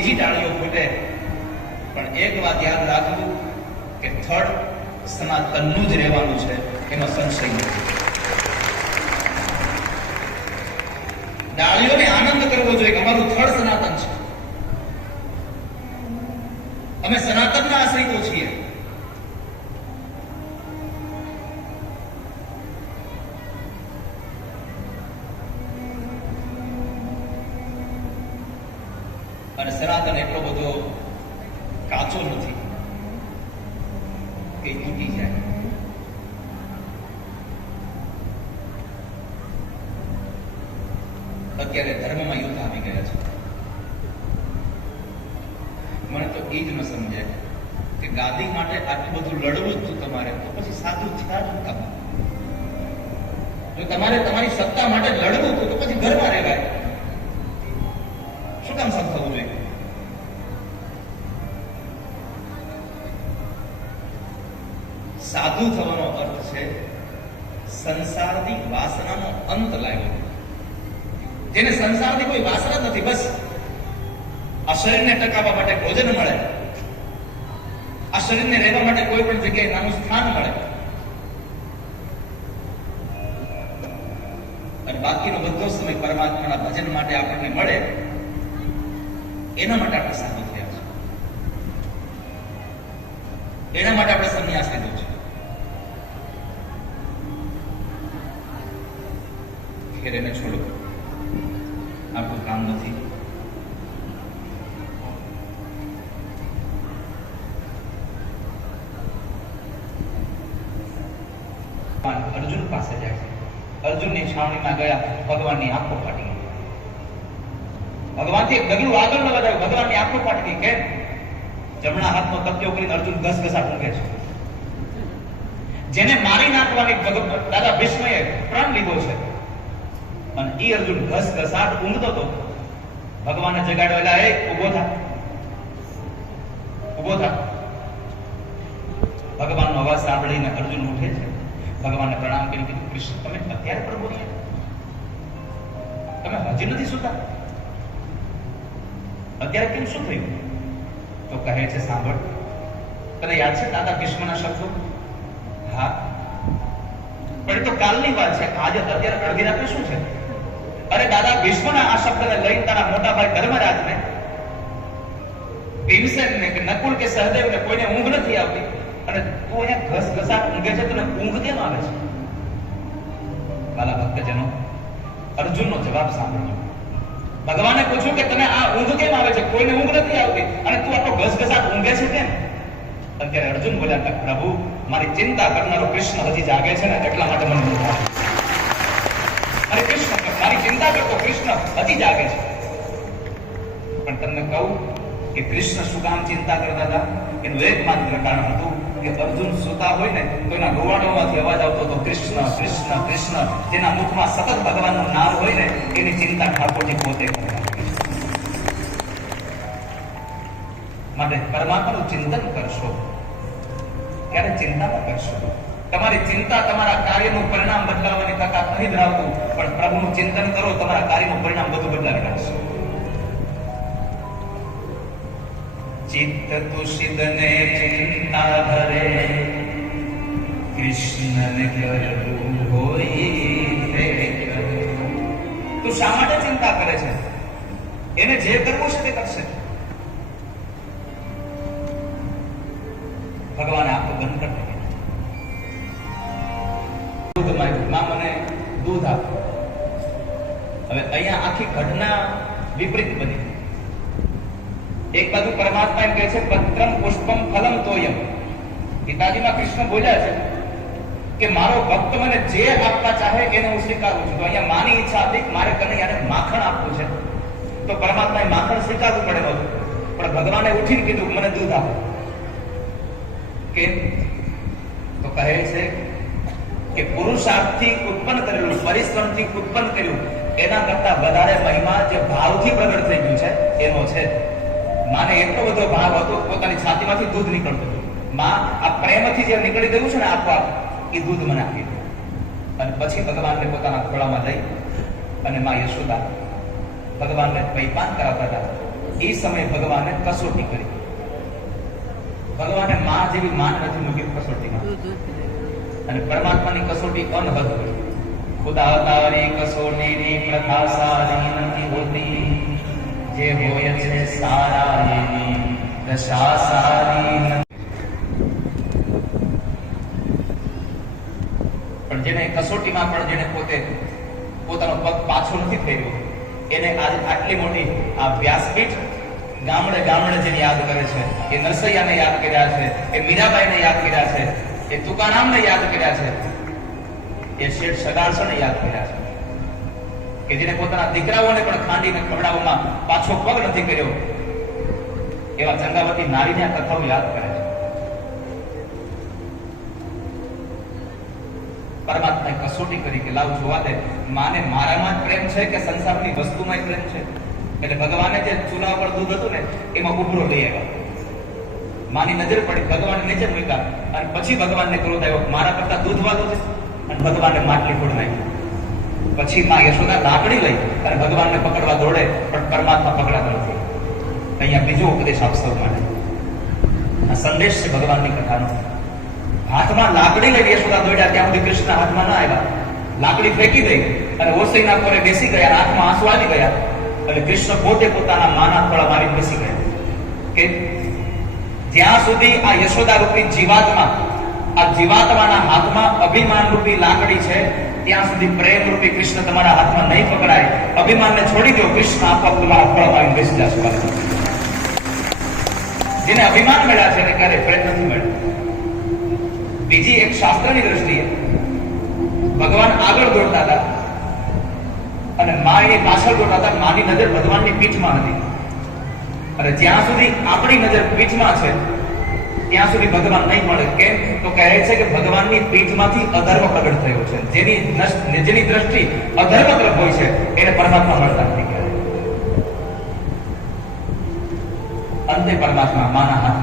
બીજી ડાળીઓ ફૂટે, પણ એક વાત યાદ રાખવું કે થડ સનાતનનું જ રહેવાનું છે, એમાં સંશય નથી. ડાળીઓને આનંદ કરવો જોઈએ કે અમારું થડ સનાતન છે, અમે સનાતનના આશ્રિતો છીએ. અને સનાતન એટલો બધો કાચો નથી કે તૂટી જાય. અત્યારે ધર્મમાં યુદ્ધ આવી ગયા છે. મને તો એ જ ન સમજાય કે ગાદી માટે આટલું બધું લડવું જ તમારે, તો પછી સાધુ થયા જ તમે. જો તમારે તમારી સત્તા માટે લડવું તો પછી ઘરમાં રહેવાય. શું કામ સત્તા થવું જોઈએ? સાધુ થવાનો અર્થ છે સંસારની વાસનાનો અંત લાવ્યો. જેને સંસારની કોઈ વાસના નથી, બસ આ શરીરને ટકાવવા માટે ભોજન મળે, આ શરીરને રહેવા માટે કોઈ પણ જગ્યાએ નાનું સ્થાન મળે, અને બાકીનો બધો સમય પરમાત્માના ભજન માટે આપણને મળે, એના માટે આપણે સાધુ થયા છે. એના માટે આપણે સંન્યાસ લીધો છે. ખેર એને છોડો, આપણું કામ નથી. અર્જુન પાસે જાય છે. અર્જુનની છાવણીમાં ગયા, ભગવાનની આંખો ફાટી ગઈ. ભગવાનથી એક ડગલું આગળ ન વધાર્યું, ભગવાનની આંખો ફાટી ગઈ. કેમ? જમણા હાથનો તકિયો કરીને અર્જુન ઘસઘસાટ ઊંઘે છે. જેને મારી નાખવાની દાદા ભીષ્મએ પ્રણ લીધો છે, અને એ અર્જુન ઘસઘસાટ ઊંઘતો હતો. ભગવાને જગાડેલા, એ ઉભો થા, ઉભો થા. ભગવાનનો અવાજ સાંભળીને અર્જુન ઉઠે છે. ભગવાનને પ્રણામ કરી કીધું, કૃષ્ણ તમે અત્યારે પણ બોલ્યા, તમે હજી નથી સુતા? અત્યારે કેમ, શું થયું? તો કહે છે, સાંભળ, તને યાદ છે દાદા ભીષ્મના શબ્દો? હા, પણ એ તો કાલની વાત છે. આજે અત્યારે અડધી રાત્રે શું છે? અરે દાદા ભીષ્મના આ શબ્દને લઈને તારા મોટા ભાઈ ધર્મરાજને, ભીમસેનને કે નકુલ કે સહદેવને કોઈને ઊંઘ નથી આવતી, અને તું અહીંયા ઘસઘસાટ ઊંઘે છે, તને ઊંઘ કેમ આવે છે? વાલા ભક્તજનો, અર્જુનનો જવાબ સાંભળજો. ભગવાને પૂછ્યું કે તને આ ઊંઘ કેમ આવે છે? કોઈને ઊંઘ નથી આવતી, અને તું આટલો ઘસઘસાટ ઊંઘે છે કેમ? અત્યારે અર્જુન બોલ્યા કે પ્રભુ, મારી ચિંતા કરનારો કૃષ્ણ હજી જાગે છે ને, એટલા માટે મને ઊંઘ આવે. અરે કૃષ્ણ, મારી ચિંતા કરતો કૃષ્ણ હજી જાગે છે. પણ તમને કહું કે કૃષ્ણ શું કામ ચિંતા કરતા હતા? એનું એકમાત્ર કારણ હતું કે અર્જુન સુતા હોય ને તો એના રૂવાડામાંથી અવાજ આવતો હતો, કૃષ્ણ કૃષ્ણ કૃષ્ણ. જેના મુખમાં સતત ભગવાનનું નામ હોય ને, એની ચિંતા ઠાકોરજી પોતે કરતા. માટે પરમાત્માનું ચિંતન કરશો, ક્યારે ચિંતા ન કરશો. તમારી ચિંતા તમારા કાર્યનું પરિણામ બદલાવવાની તાકાત નહીં ધરાવતું, પણ પ્રભુનું ચિંતન કરો, તમારા કાર્યનું પરિણામ બધું બદલાવી નાખશો. ચિત્ત તુષિતને ચિંતા ધરે, કૃષ્ણને કરવું હોય તે. તું શા માટે ચિંતા કરે છે? એને જે કરવું છે તે કરશે. ભગવાને આંખો બંધ કરી દીધી. દૂધ માંગ્યું, માં મને દૂધ આપો. હવે અહીંયા આખી ઘટના વિપરીત બની. એક બાજુ પરમાત્મા એમ કહે છે, પત્રમ પુષ્પમ ફલમ તોયમ. પિતાજીમાં કૃષ્ણ બોલ્યા છે કે મારો ભક્ત મને જે આપવા ચાહે એને હું સ્વીકારું છું. તો અહીંયા માની ઈચ્છા હતી કે મારે કનૈયાને માખણ આપવું છે, તો પરમાત્માએ માખણ સ્વીકારવું પડે નહોતું, પણ ભગવાને ઉઠીને કીધું મને દૂધ આપો. કેમ? તો કહે છે કે પુરુષાર્થથી ઉત્પન્ન કરેલું, પરિશ્રમથી ઉત્પન્ન કર્યું, એના કરતા વધારે મહિમા જે ભાવથી પ્રગટ થઈ ગયું છે એનો છે. માને એટલો બધો ભાવ હતો, પોતાની છાતીમાંથી દૂધ નીકળતું હતું. માં આ પ્રેમથી જે નીકળી ગયું છે ને આપવા, એ દૂધ મને આપી દે. અને પછી ભગવાનને પોતાના ખોળામાં લઈ અને માં યશોદા ભગવાનને પૈપાન કરાવતા હતા. એ સમયે ભગવાને કસોટી કરી. ભગવાને માં જેવી માન નથી મૂકી કસોટીમાં, અને પરમાત્માની કસોટી અનહદ કરી. ખુદા તારી કસોટીની પ્રથા સારી નથી હોતી, જે હોય છે સારા એની દશા સારી નથી. પણ જેને કસોટીમાં પણ જેને પોતાનો પગ પાછો નથી ફેર્યો, એને આજે આટલી મોટી આ વ્યાસપીઠ ગામડે ગામડે જેને યાદ કરે છે, એ નરસૈયાને યાદ કર્યા છે, એ મીરાબાઈને યાદ કર્યા છે, એ તુકારામને યાદ કર્યા છે, એ શેઠ સગારસને યાદ કર્યા છે, કે જેને પોતાના દીકરાઓને પણ ખાંડીને ખવડાવવામાં પાછો પગ નથી કર્યો, એવા ચંગાવતી નારીને આ કથાઓ યાદ કરે છે. પરમાત્માએ કસોટી કરી કે લાવ જોવા દે, માને મારામાં જ પ્રેમ છે કે સંસારની વસ્તુમાં પ્રેમ છે. એટલે ભગવાને જે ચૂલા પર દૂધ હતું ને એમાં ઉભરો લઈ આવ્યા. માની નજર પડી, ભગવાન નીચે મૂક્યા, અને પછી ભગવાનને ક્રોધ આવ્યો, મારા કરતા દૂધ વાળું છે, અને ભગવાનને માટલી ફોડ નાખી. પછી માં યશોદા લાકડી લઈ અને ભગવાનને પકડવા દોડે, પણ પરમાત્મા પકડાતા નથી. અહીંયા બીજો ઉપદેશ આપશો માટે આ સંદેશ છે ભગવાનની કથાનો. હાથમાં લાકડી લઈ યશોદા દોડ્યા, ત્યાં સુધી કૃષ્ણ હાથમાં ના આવ્યા. લાકડી ફેંકી દઈ અને ઓસઈના પર બેસી ગયા, હાથમાં આંસુ આવી ગયા, અને કૃષ્ણ પોતે પોતાના માના ખોળા મારી બેસી ગયા. કે જ્યાં સુધી આ યશોદા રૂપી જીવાત્મા, આ જીવાત્માના હાથમાં અભિમાન રૂપી લાકડી છે, ત્યાં સુધી પ્રેમ રૂપી કૃષ્ણ તમારા હાથમાં નહીં પકડાય. અભિમાનને છોડી દો, કૃષ્ણ આપવા તમારા ખોળા મારી બેસી જશે. જેને અભિમાન મળ્યા છે એને ક્યારે પ્રેમ નથી મળ્યો. બીજી એક શાસ્ત્રની દ્રષ્ટિએ ભગવાન આગળ દોડતા હતા અને મા એની પાછળ દોડતા હતા. માની નજર ભગવાનની પીઠમાં હતી, અને જ્યાં સુધી આપણી નજર પીઠમાં છે ત્યાં સુધી ભગવાન નહીં મળે. કેમ તો કહે છે કે ભગવાનની પીઠમાંથી અધર્મ પ્રગટ થયો છે. જેની દ્રષ્ટિ અધર્મ તરફ હોય છે એને પરમાત્મા મળતા નથી. અંતે પરમાત્મા માના હાથ